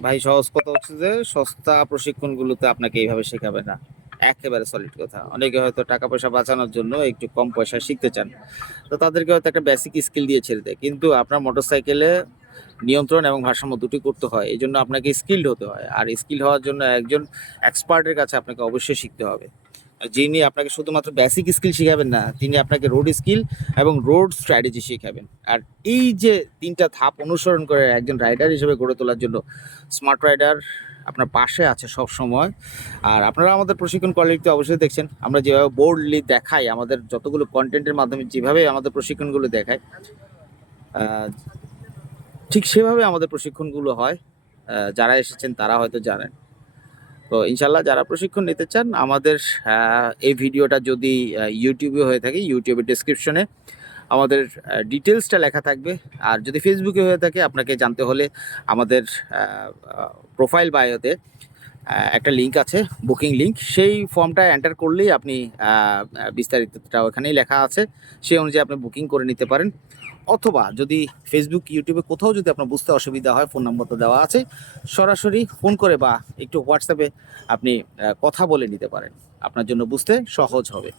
ভাই, সহজ কথা হচ্ছে যে সস্তা প্রশিক্ষণগুলোতে আপনাকে এইভাবে শেখাবে না। একেবারে সলিড কথা। অনেকে হয়তো টাকা পয়সা বাঁচানোর জন্য একটু কম পয়সা শিখতে চান। তো তাদেরকে হয়তো একটা বেসিক স্কিল দিয়ে ছেড়ে দেয়। কিন্তু আপনার মোটরসাইকেলে নিয়ন্ত্রণ এবং ভারসাম্য দুটি করতে হয়। এই জন্য আপনাকে স্কিল্ড হতে হয়। আর স্কিল হওয়ার জন্য একজন এক্সপার্টের কাছে আপনাকে অবশ্যই শিখতে হবে। যিনি আপনাকে শুধুমাত্র বেসিক স্কিল শেখাবেন না তিনি আপনাকে রোড স্কিল এবং রোড স্ট্র্যাটেজি শেখাবেন। আর এই যে তিনটা ধাপ অনুসরণ করে একজন রাইডার হিসেবে গড়ে তোলার জন্য স্মার্ট রাইডার আপনার পাশে আছে সব সময় আর আপনারা আমাদের প্রশিক্ষণ কোয়ালিটি অবশ্যই দেখছেন। আমরা যেভাবে বোর্ডলি দেখাই আমাদের যতগুলো কন্টেন্টের মাধ্যমে যেভাবে আমাদের প্রশিক্ষণগুলো আহ, ঠিক সেভাবে আমাদের প্রশিক্ষণগুলো হয়। যারা এসেছেন তারা হয়তো জানেন। তো ইনশাল্লাহ যারা প্রশিক্ষণ নিতে চান, আমাদের এই ভিডিওটা যদি ইউটিউবে হয়ে থাকে, ইউটিউবের ডিসক্রিপশনে আমাদের ডিটেলসটা লেখা থাকবে। আর যদি ফেসবুকে হয়ে থাকে, আপনাকে জানতে হলে আমাদের প্রোফাইল বায়োতে একটা লিঙ্ক আছে বুকিং লিঙ্ক সেই ফর্মটা এন্টার করলেই আপনি বিস্তারিতটা ওখানেই লেখা আছে। সেই অনুযায়ী আপনি বুকিং করে নিতে পারেন। অথবা যদি ফেসবুক ইউটিউবে কোথাও যদি আপনার বুঝতে অসুবিধা হয় ফোন নম্বরটা দেওয়া আছে, সরাসরি ফোন করে বা একটু হোয়াটসঅ্যাপে আপনি কথা বলে নিতে পারেন। আপনার জন্য বুঝতে সহজ হবে।